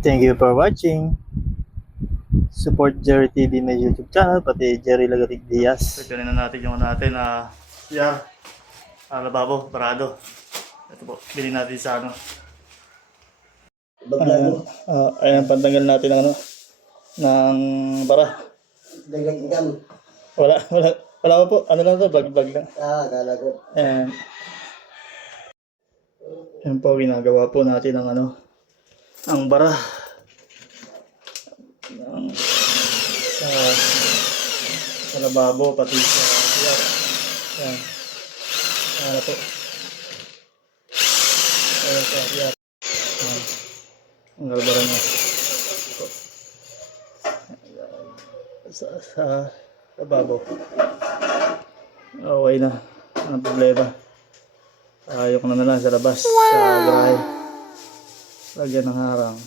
Thank you for watching. Support Jerry TV na YouTube channel, pati Jerry Lagatig Diaz. Pagkanin na natin yung natin na CR. Lababo, parado. Ito po, bilhin natin sa ano. Ayan, pantanggal natin ng ng bara. Dagdagan. Wala pa po. Ano lang to, bag lang. Akala ko. Yan po, ginagawa po natin ang ang bara. Sa lababo, pati sa CR. Yan. Ano po. Ayan sa CR. Ang galbaran niya. Sa lababo. Okay na. Anong problema? Ayok na lang sa labas. Sa garahe. Lagyan ng harang.